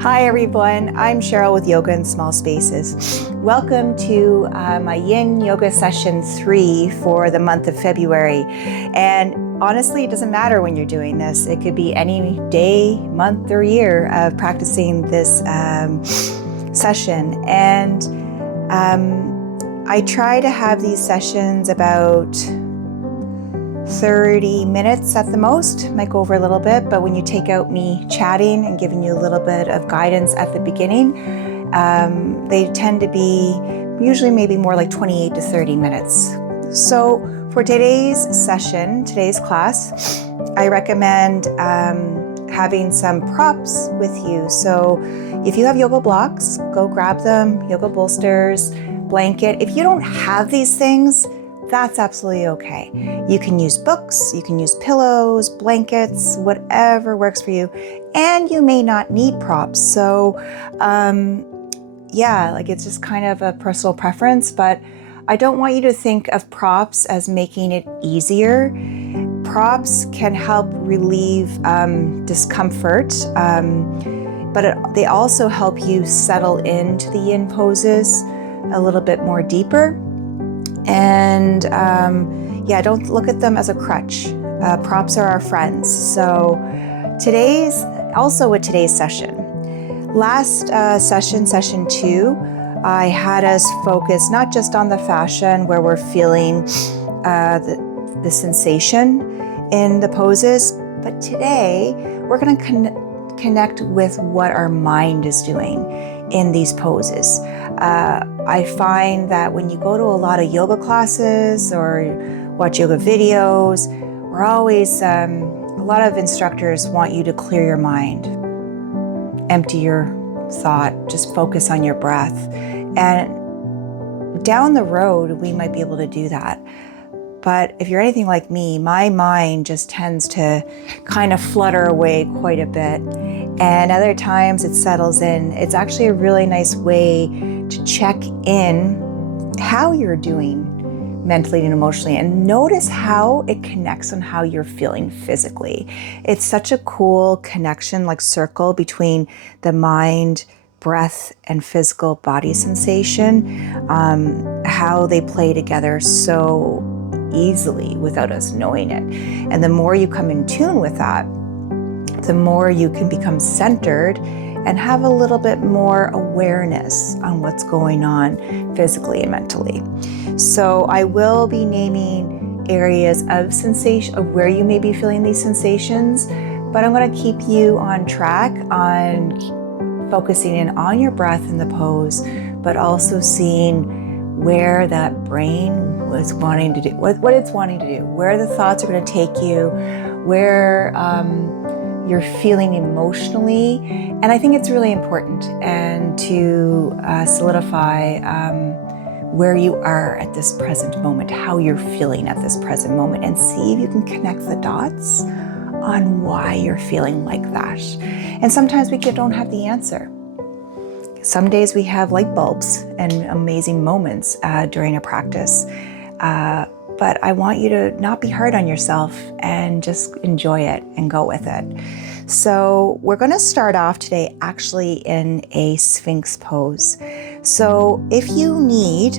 Hi everyone, I'm Cheryl with Yoga in Small Spaces. Welcome to my Yin Yoga session 3 for the month of February. And honestly, it doesn't matter when you're doing this. It could be any day, month, or year of practicing this session. And I try to have these sessions about 30 minutes at the most. Might go over a little bit, but when you take out me chatting and giving you a little bit of guidance at the beginning, they tend to be usually maybe more like 28 to 30 minutes. So for today's session, today's class, I recommend having some props with you. So if you have yoga blocks, go grab them, yoga bolsters, blanket. If you don't have these things, that's absolutely okay. You can use books, you can use pillows, blankets, whatever works for you. And you may not need props. So it's just kind of a personal preference, but I don't want you to think of props as making it easier. Props can help relieve discomfort, but they also help you settle into the Yin poses a little bit more deeper. And don't look at them as a crutch. Props are our friends. So today's session. Last session 2, I had us focus not just on the fascia where we're feeling the sensation in the poses, but today we're going to connect with what our mind is doing in these poses. I find that when you go to a lot of yoga classes or watch yoga videos, we're always, a lot of instructors want you to clear your mind, empty your thought, just focus on your breath. And down the road, we might be able to do that. But if you're anything like me, my mind just tends to kind of flutter away quite a bit. And other times it settles in. It's actually a really nice way to check in how you're doing mentally and emotionally and notice how it connects on how you're feeling physically. It's such a cool connection, like circle between the mind, breath, and physical body sensation, how they play together so easily without us knowing it. And the more you come in tune with that, the more you can become centered and have a little bit more awareness on what's going on physically and mentally. So I will be naming areas of sensation, of where you may be feeling these sensations, but I'm going to keep you on track on focusing in on your breath in the pose, but also seeing where that brain was wanting to do, what it's wanting to do, where the thoughts are going to take you, where you're feeling emotionally. And I think it's really important and to solidify where you are at this present moment, how you're feeling at this present moment, and see if you can connect the dots on why you're feeling like that. And sometimes we don't have the answer. Some days we have light bulbs and amazing moments during a practice. But I want you to not be hard on yourself and just enjoy it and go with it. So we're going to start off today actually in a Sphinx pose. So if you need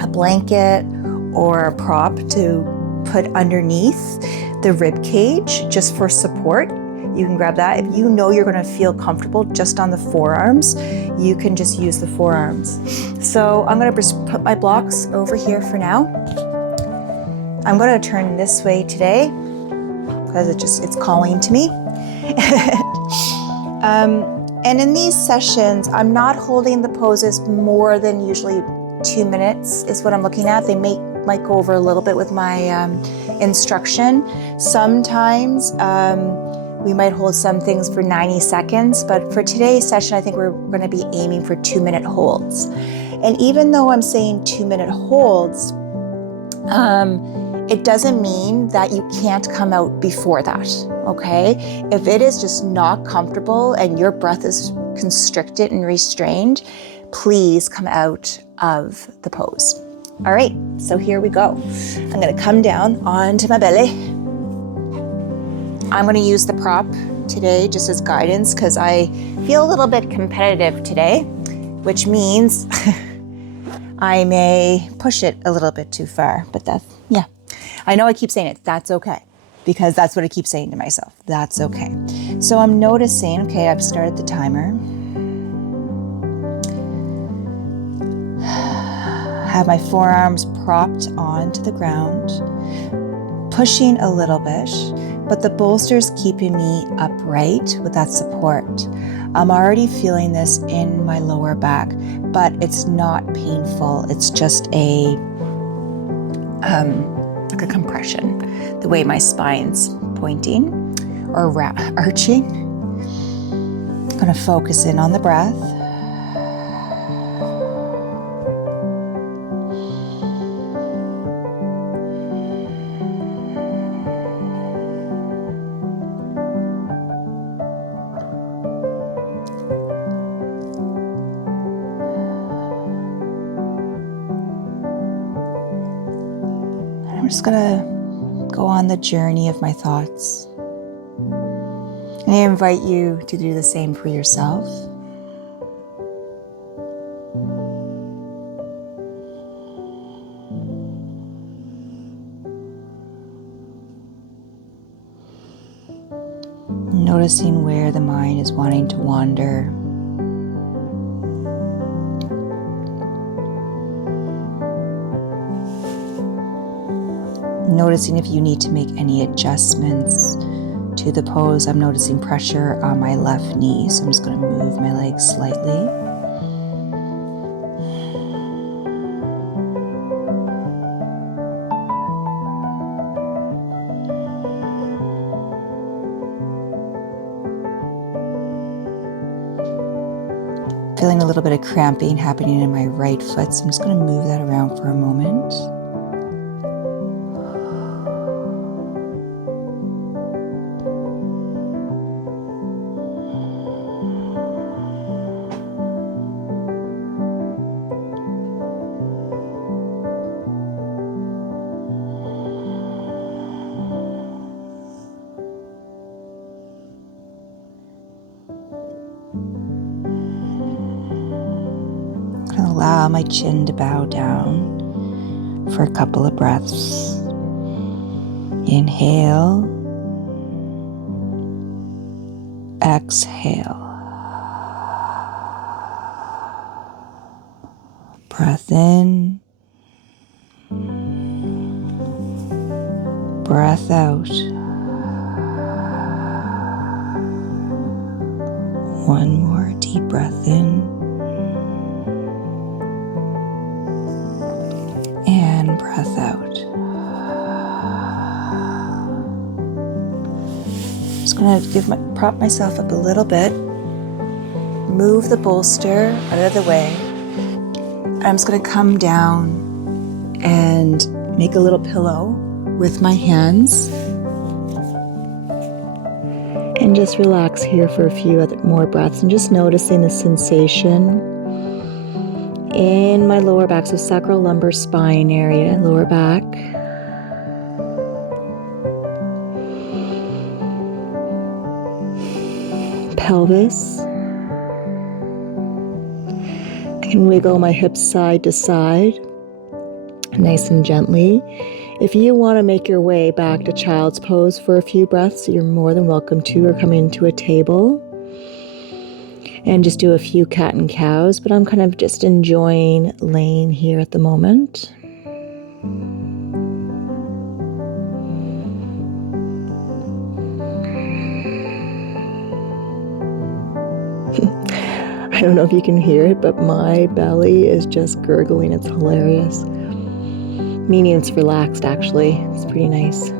a blanket or a prop to put underneath the rib cage just for support, you can grab that. If you know you're going to feel comfortable just on the forearms, you can just use the forearms. So I'm going to just put my blocks over here for now. I'm going to turn this way today because it's calling to me. And in these sessions, I'm not holding the poses more than usually 2 minutes is what I'm looking at. They might go over a little bit with my instruction. Sometimes we might hold some things for 90 seconds, but for today's session, I think we're going to be aiming for 2-minute holds. And even though I'm saying 2-minute holds, it doesn't mean that you can't come out before that, okay? If it is just not comfortable and your breath is constricted and restrained, please come out of the pose. All right, so here we go. I'm gonna come down onto my belly. I'm gonna use the prop today just as guidance because I feel a little bit competitive today, which means I may push it a little bit too far. But yeah. I know I keep saying it. That's okay. Because that's what I keep saying to myself. That's okay. So I'm noticing, okay, I've started the timer. Have my forearms propped onto the ground, pushing a little bit, but the bolster's keeping me upright with that support. I'm already feeling this in my lower back, but it's not painful. It's just like a compression, the way my spine's pointing or arching. I'm gonna focus in on the breath. I'm just gonna go on the journey of my thoughts. And I invite you to do the same for yourself. Noticing where the mind is wanting to wander. Noticing if you need to make any adjustments to the pose. I'm noticing pressure on my left knee, so I'm just going to move my legs slightly. Feeling a little bit of cramping happening in my right foot, so I'm just going to move that around for a moment. Allow my chin to bow down for a couple of breaths. Inhale, exhale. Breath in, breath out. One more deep breath in. And breath out. Just going to prop myself up a little bit. Move the bolster out of the way. I'm just going to come down and make a little pillow with my hands. And just relax here for a few more breaths and just noticing the sensation in my lower back, so sacral lumbar spine area, lower back. Pelvis. I can wiggle my hips side to side, nice and gently. If you want to make your way back to child's pose for a few breaths, you're more than welcome to, or come into a table and just do a few cat and cows, but I'm kind of just enjoying laying here at the moment. I don't know if you can hear it, but my belly is just gurgling. It's hilarious. Meaning it's relaxed, actually. It's pretty nice.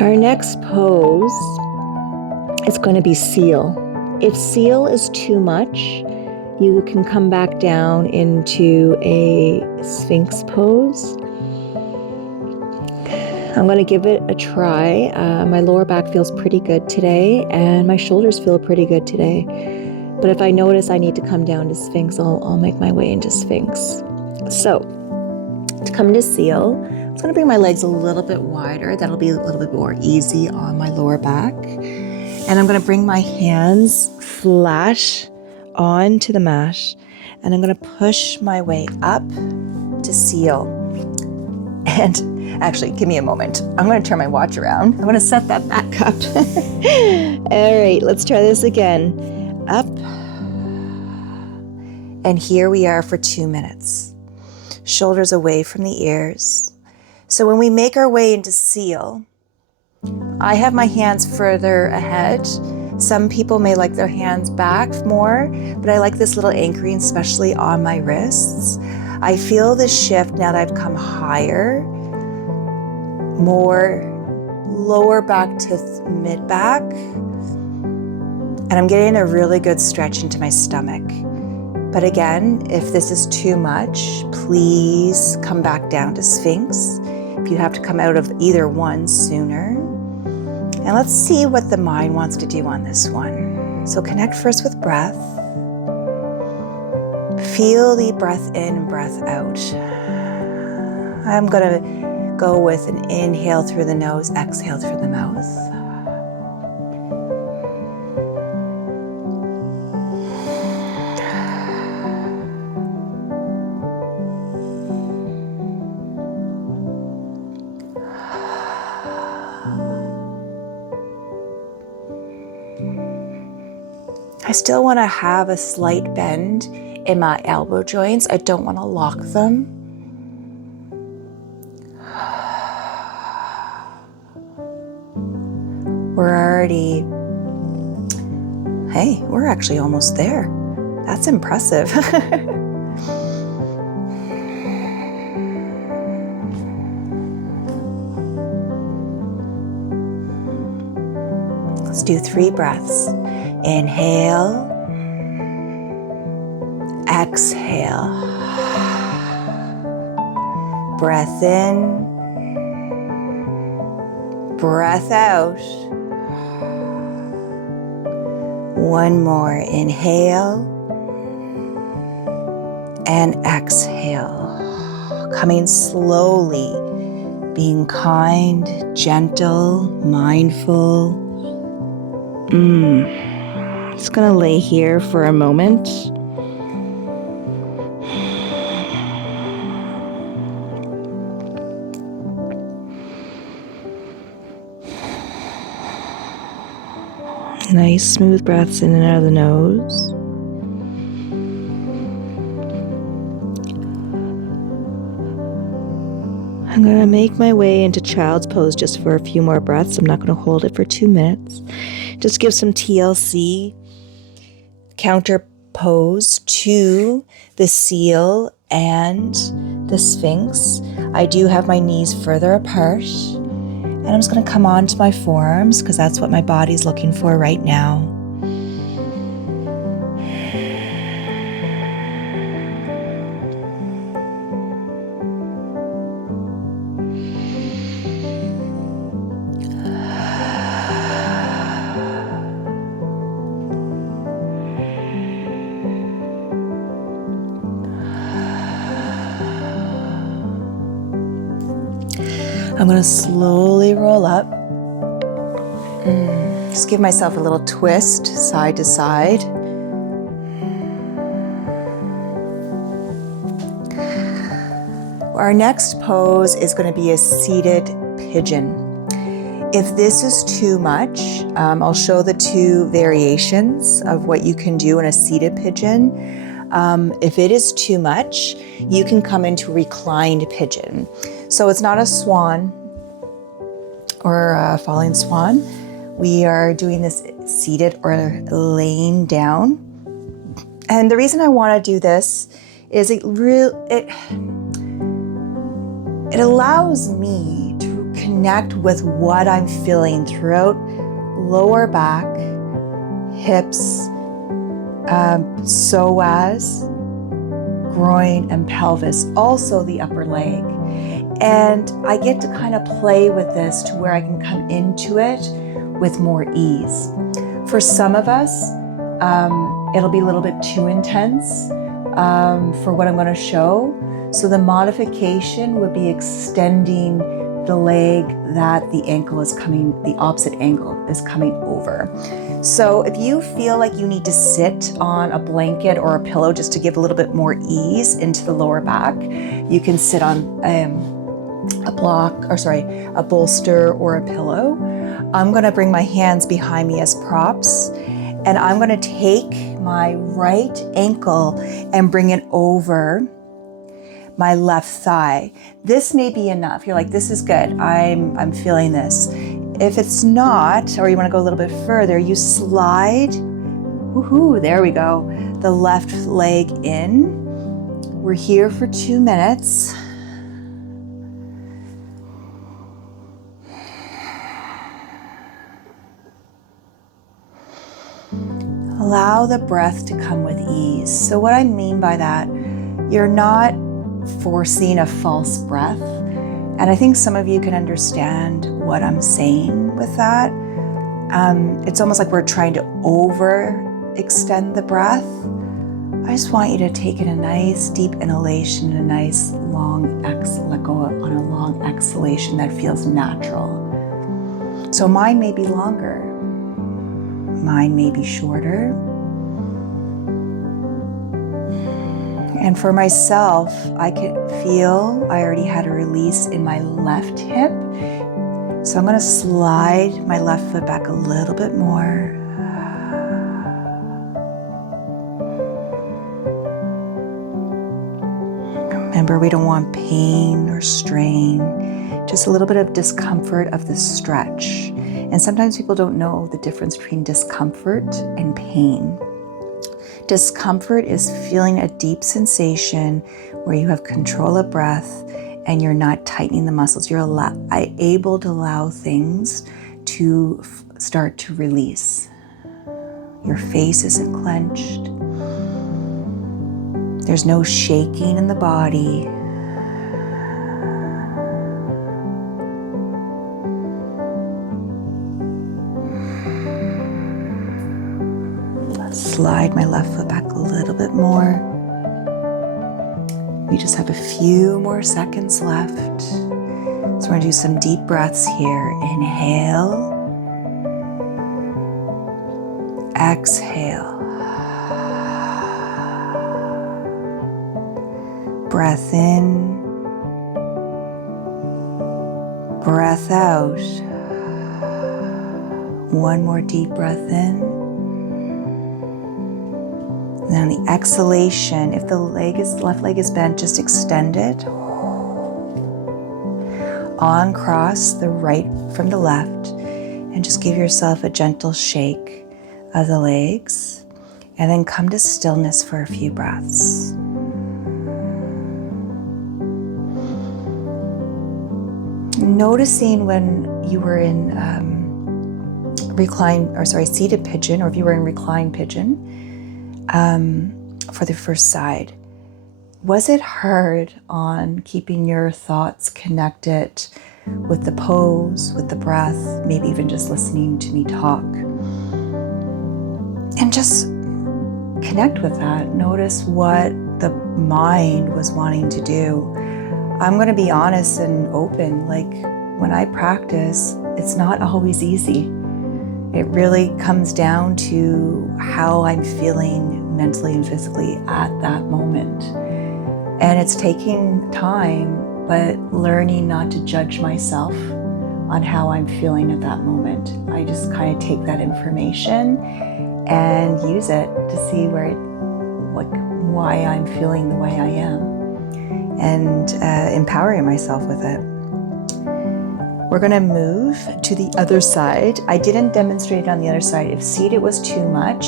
Our next pose is going to be seal. If seal is too much, you can come back down into a Sphinx pose. I'm going to give it a try. My lower back feels pretty good today, and my shoulders feel pretty good today. But if I notice I need to come down to Sphinx, I'll make my way into Sphinx. So, to come to seal, just gonna bring my legs a little bit wider. That'll be a little bit more easy on my lower back. And I'm gonna bring my hands flat onto the mat, and I'm gonna push my way up to seal. And actually, give me a moment. I'm gonna turn my watch around. I'm gonna set that back up. All right, let's try this again. Up. And here we are for 2 minutes. Shoulders away from the ears. So when we make our way into seal, I have my hands further ahead. Some people may like their hands back more, but I like this little anchoring, especially on my wrists. I feel the shift now that I've come higher, more lower back to mid back, and I'm getting a really good stretch into my stomach. But again, if this is too much, please come back down to Sphinx if you have to come out of either one sooner. And let's see what the mind wants to do on this one. So connect first with breath. Feel the breath in, breath out. I'm gonna go with an inhale through the nose, exhale through the mouth. I still want to have a slight bend in my elbow joints. I don't want to lock them. We're actually almost there. That's impressive. Let's do 3 breaths. Inhale, exhale, breath in, breath out. One more, inhale and exhale. Coming slowly, being kind, gentle, mindful. Just gonna lay here for a moment. Nice smooth breaths in and out of the nose. I'm going to make my way into child's pose just for a few more breaths. I'm not going to hold it for 2 minutes. Just give some TLC, counter pose to the seal and the Sphinx. I do have my knees further apart. And I'm just going to come onto my forearms because that's what my body's looking for right now. I'm going to slowly roll up. Just give myself a little twist side to side. Our next pose is going to be a seated pigeon. If this is too much, I'll show the 2 variations of what you can do in a seated pigeon. If it is too much, you can come into a reclined pigeon. So it's not a swan or a falling swan. We are doing this seated or laying down. And the reason I want to do this is it allows me to connect with what I'm feeling throughout lower back, hips, psoas, groin, and pelvis, also the upper leg. And I get to kind of play with this to where I can come into it with more ease. For some of us, it'll be a little bit too intense. for what I'm going to show. So the modification would be extending the leg that the ankle is coming, the opposite ankle is coming over. So if you feel like you need to sit on a blanket or a pillow just to give a little bit more ease into the lower back, you can sit on a bolster or a pillow. I'm going to bring my hands behind me as props, and I'm going to take my right ankle and bring it over my left thigh. This may be enough. You're like, this is good. I'm feeling this. If it's not, or you want to go a little bit further, you slide, woohoo, there we go, the left leg in. We're here for 2 minutes. Allow the breath to come with ease. So what I mean by that, you're not forcing a false breath. And I think some of you can understand what I'm saying with that. It's almost like we're trying to overextend the breath. I just want you to take in a nice deep inhalation and a nice long exhale. Let go on a long exhalation that feels natural. So mine may be longer. Mine may be shorter. And for myself, I could feel I already had a release in my left hip. So I'm going to slide my left foot back a little bit more. Remember, we don't want pain or strain, just a little bit of discomfort of the stretch. And sometimes people don't know the difference between discomfort and pain. Discomfort is feeling a deep sensation where you have control of breath and you're not tightening the muscles. You're able to allow things to start to release. Your face isn't clenched. There's no shaking in the body. Slide my left foot back a little bit more. We just have a few more seconds left. So we're going to do some deep breaths here. Inhale. Exhale. Breath in. Breath out. One more deep breath in. And on the exhalation, if the left leg is bent, just extend it. Uncross the right from the left, and just give yourself a gentle shake of the legs, and then come to stillness for a few breaths. Noticing when you were in seated pigeon, or if you were in reclined pigeon, for the first side, was it hard on keeping your thoughts connected with the pose, with the breath, maybe even just listening to me talk? And just connect with that. Notice what the mind was wanting to do. I'm going to be honest and open. Like, when I practice, it's not always easy. It really comes down to how I'm feeling mentally and physically at that moment. And it's taking time, but learning not to judge myself on how I'm feeling at that moment. I just kind of take that information and use it to see why I'm feeling the way I am, and empowering myself with it. We're going to move to the other side. I didn't demonstrate it on the other side. If seated was too much,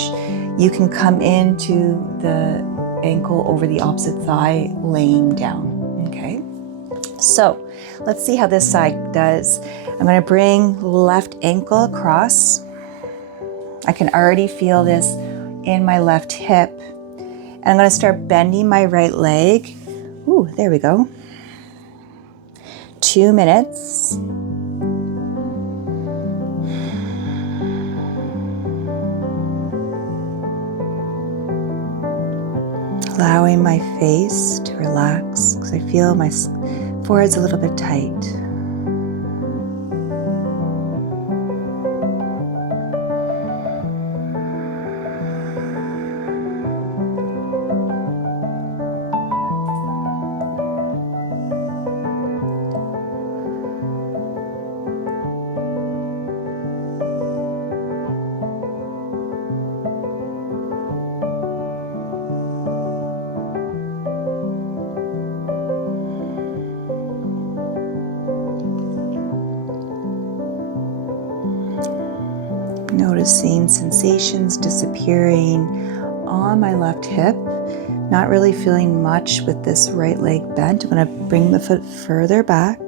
you can come into the ankle over the opposite thigh, laying down, okay? So let's see how this side does. I'm going to bring left ankle across. I can already feel this in my left hip. And I'm going to start bending my right leg. Ooh, there we go. 2 minutes. allowing my face to relax because I feel my forehead's a little bit tight. Noticing sensations disappearing on my left hip. Not really feeling much with this right leg bent. I'm going to bring the foot further back.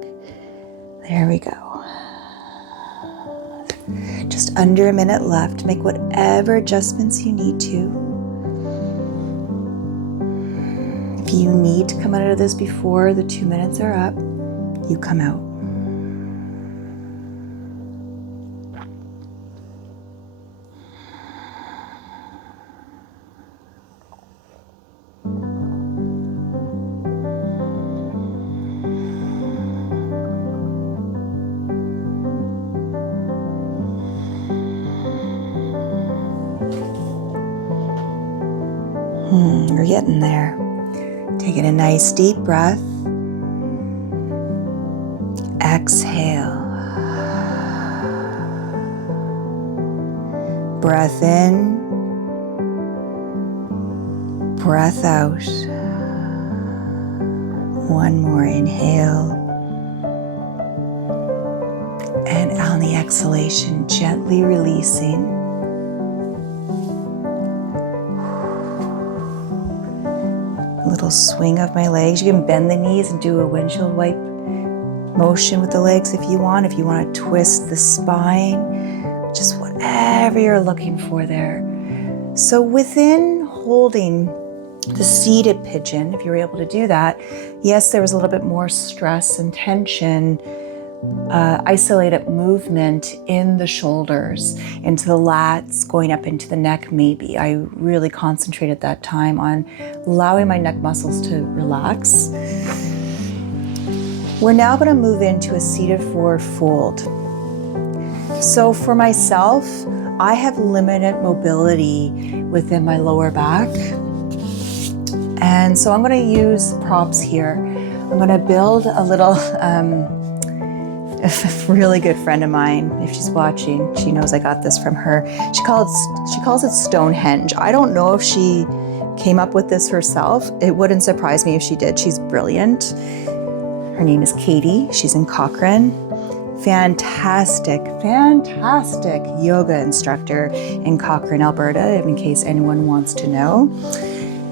There we go. Just under a minute left. Make whatever adjustments you need to. If you need to come out of this before the 2 minutes are up, you come out. We're getting there. Taking a nice deep breath. Exhale. Breath in. Breath out. One more inhale. And on the exhalation, gently releasing. Little swing of my legs. You can bend the knees and do a windshield wipe motion with the legs if you want. If you want to twist the spine, just whatever you're looking for there. So within holding the seated pigeon, if you were able to do that, yes, there was a little bit more stress and tension, isolated movement in the shoulders, into the lats, going up into the neck maybe. I really concentrated that time on allowing my neck muscles to relax. We're now going to move into a seated forward fold. So for myself, I have limited mobility within my lower back. And so I'm going to use props here. I'm going to build a little, a really good friend of mine, if she's watching, she knows I got this from her. She calls it Stonehenge. I don't know if she came up with this herself. It wouldn't surprise me if she did. She's brilliant. Her name is Katie. She's in Cochrane. Fantastic yoga instructor in Cochrane, Alberta, in case anyone wants to know.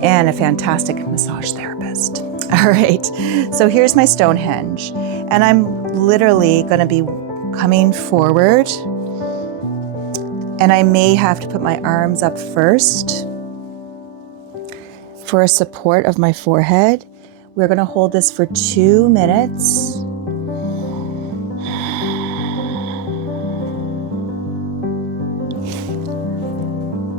And a fantastic massage therapist. All right, so here's my Stonehenge. And I'm literally going to be coming forward. And I may have to put my arms up first for a support of my forehead. We're going to hold this for 2 minutes.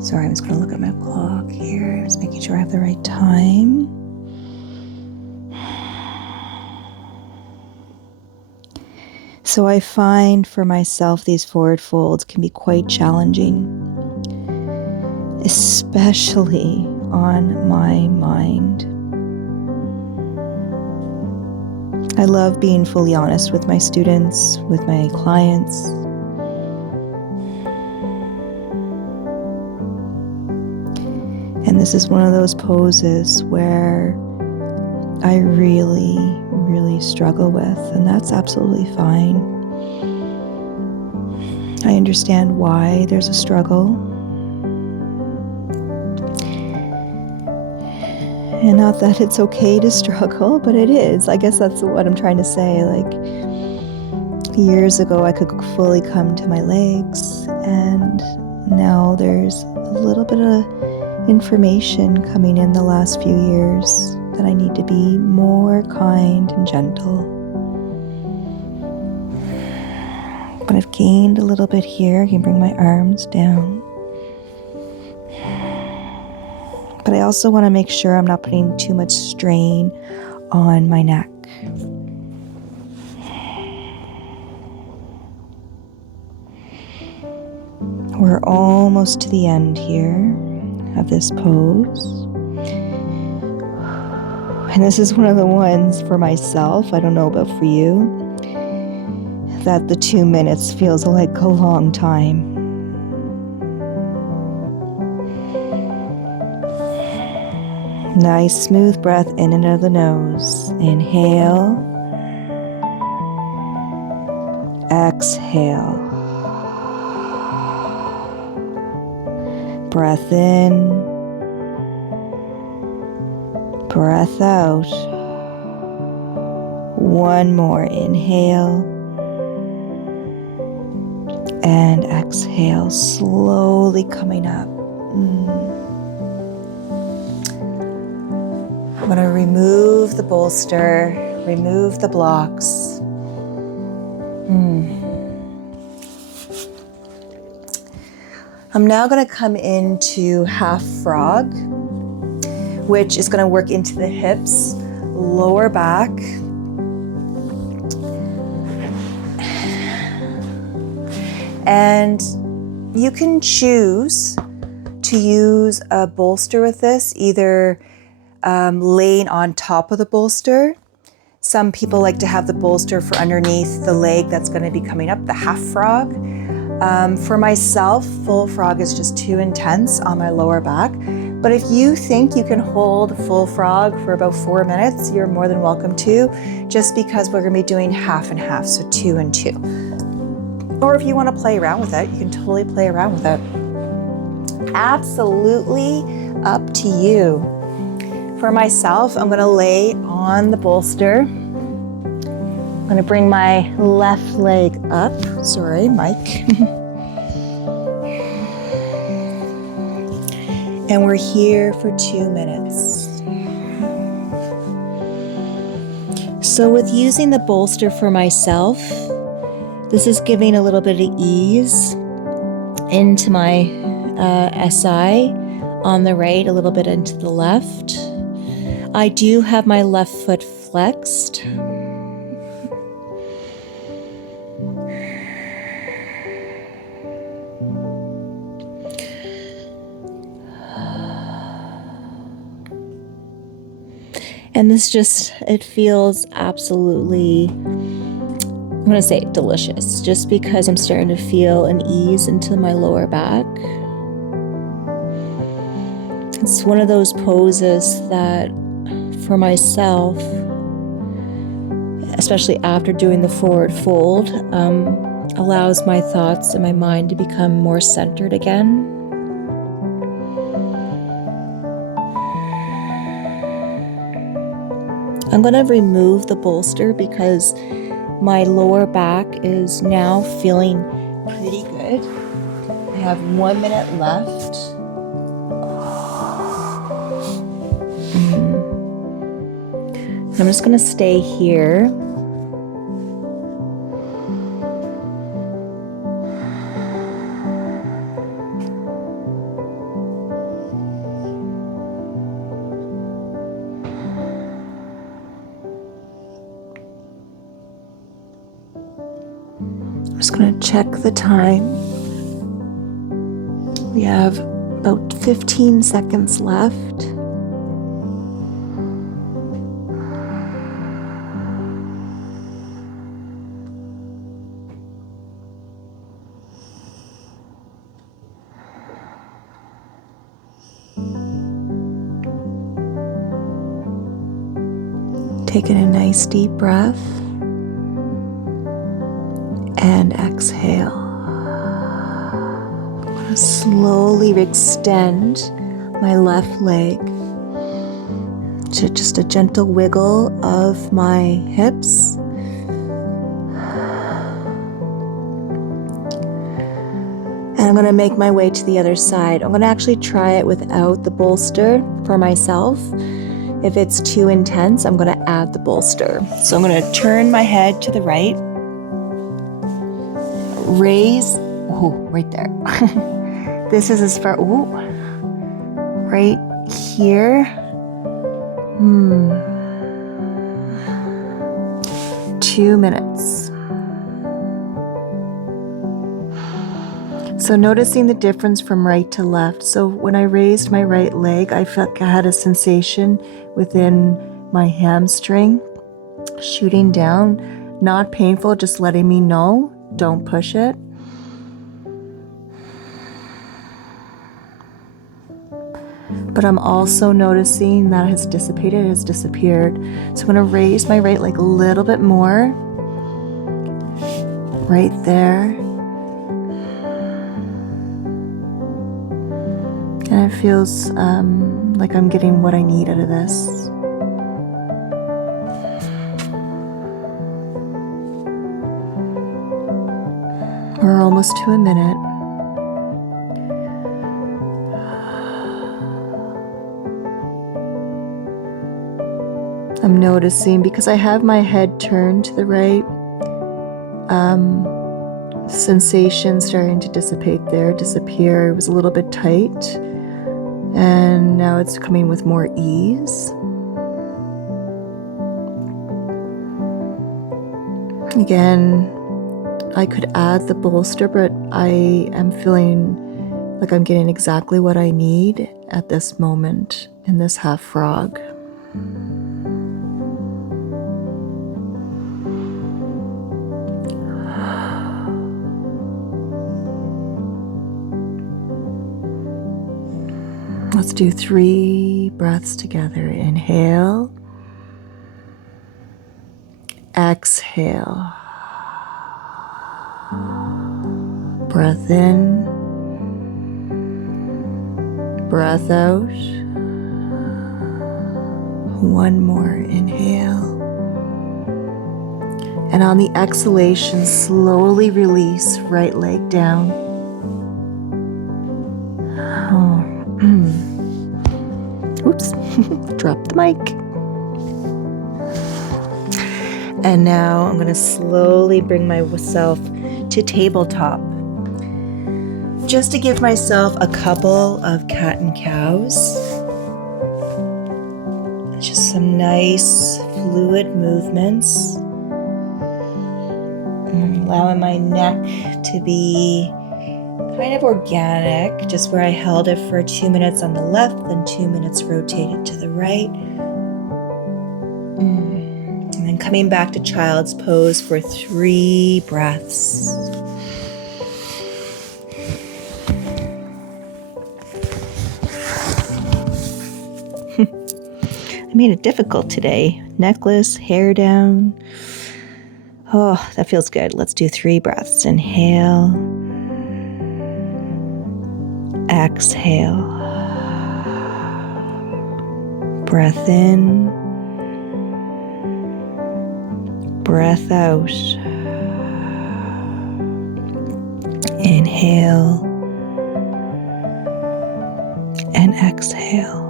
Sorry, I'm just going to look at my clock here, just making sure I have the right time. So I find for myself these forward folds can be quite challenging, especially on my mind. I love being fully honest with my students, with my clients. And this is one of those poses where I really struggle with, and that's absolutely fine. I understand why there's a struggle. And not that it's okay to struggle, but it is. I guess that's what I'm trying to say. Like, years ago, I could fully come to my legs, and now there's a little bit of information coming in the last few years that I need to be more kind and gentle. But I've gained a little bit here. I can bring my arms down. But I also want to make sure I'm not putting too much strain on my neck. We're almost to the end here of this pose. And this is one of the ones for myself, I don't know about for you, that the 2 minutes feels like a long time. Nice smooth breath in and out of the nose. Inhale. Exhale. Breath in. Breath out. One more. Inhale. And exhale, slowly coming up. I'm going to remove the bolster, remove the blocks. I'm now going to come into half frog, which is going to work into the hips, lower back. And you can choose to use a bolster with this, either laying on top of the bolster. Some people like to have the bolster for underneath the leg that's going to be coming up, the half frog. For myself, full frog is just too intense on my lower back. But if you think you can hold full frog for about 4 minutes, you're more than welcome to, just because we're going to be doing half and half, so 2 and 2. Or if you want to play around with it, you can totally play around with it. Absolutely up to you. For myself, I'm going to lay on the bolster. I'm going to bring my left leg up. Sorry, Mike. And we're here for 2 minutes. So with using the bolster for myself, this is giving a little bit of ease into my SI on the right, a little bit into the left. I do have my left foot flexed. And this just, it feels absolutely, I'm going to say delicious, just because I'm starting to feel an ease into my lower back. It's one of those poses that, for myself, especially after doing the forward fold, allows my thoughts and my mind to become more centered again. I'm going to remove the bolster because my lower back is now feeling pretty good. I have 1 minute left. I'm just going to stay here. I'm just going to check the time. We have about 15 seconds left. Taking a nice deep breath. And exhale. I'm going to slowly extend my left leg to just a gentle wiggle of my hips. And I'm going to make my way to the other side. I'm going to actually try it without the bolster for myself. If it's too intense, I'm going to add the bolster. So I'm going to turn my head to the right. Raise, right there. This is as far, right here. 2 minutes. So noticing the difference from right to left. So when I raised my right leg, I felt like I had a sensation within my hamstring shooting down. Not painful, just letting me know, don't push it. But I'm also noticing that has dissipated, it has disappeared. So I'm going to raise my right leg a little bit more. Right there. And it feels like I'm getting what I need out of this. We're almost to a minute. I'm noticing, because I have my head turned to the right, sensation starting to dissipate there, disappear. It was a little bit tight, and now it's coming with more ease. Again, I could add the bolster, but I am feeling like I'm getting exactly what I need at this moment in this half frog. Let's do 3 breaths together. Inhale. Exhale. Breath in. Breath out. One more. Inhale. And on the exhalation, slowly release right leg down. Oops, dropped the mic. And now I'm going to slowly bring myself to tabletop, just to give myself a couple of cat and cows. Just some nice fluid movements. Allowing my neck to be kind of organic, just where I held it for 2 minutes on the left, then 2 minutes rotated to the right. And then coming back to child's pose for 3 breaths. I made it difficult today. Necklace, hair down. Oh, that feels good. Let's do 3 breaths. Inhale. Exhale. Breath in. Breath out. Inhale. And exhale.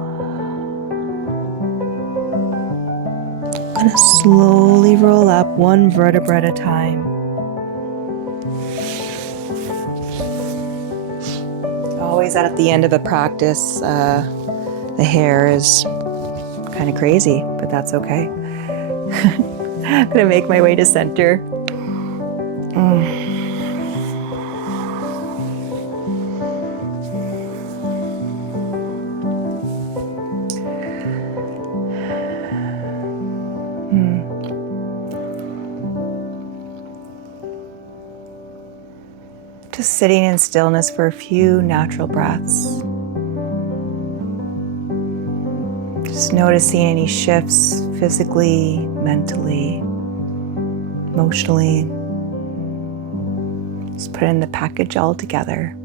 I'm going to slowly roll up 1 vertebra at a time. Always at the end of a practice, the hair is kind of crazy, but that's okay. I'm going to make my way to center. Just sitting in stillness for a few natural breaths. Just noticing any shifts physically, mentally, emotionally. Just put in the package all together.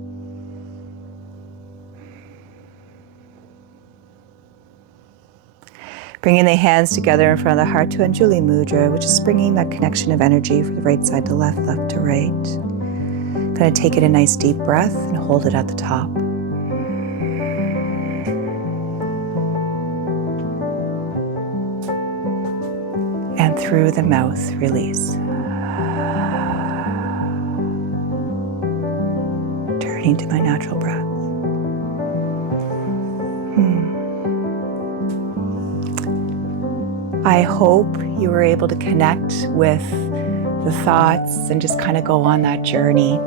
Bringing the hands together in front of the heart to Anjuli Mudra, which is bringing that connection of energy from the right side to left, left to right. Going to take it a nice deep breath and hold it at the top. And through the mouth, release. Turning to my natural breath. I hope you were able to connect with the thoughts and just kind of go on that journey.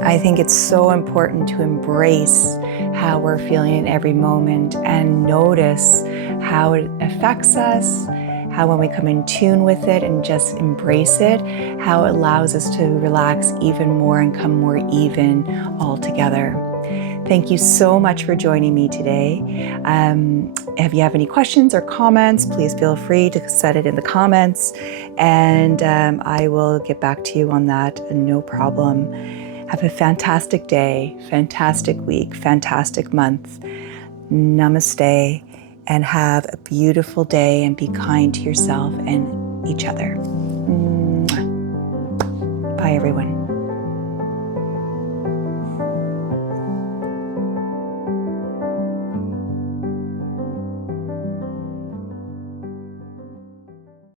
I think it's so important to embrace how we're feeling in every moment and notice how it affects us, how when we come in tune with it and just embrace it, how it allows us to relax even more and come more even all together. Thank you so much for joining me today. If you have any questions or comments, please feel free to set it in the comments, and I will get back to you on that, no problem. Have a fantastic day, fantastic week, fantastic month. Namaste, and have a beautiful day, and be kind to yourself and each other. Bye, everyone.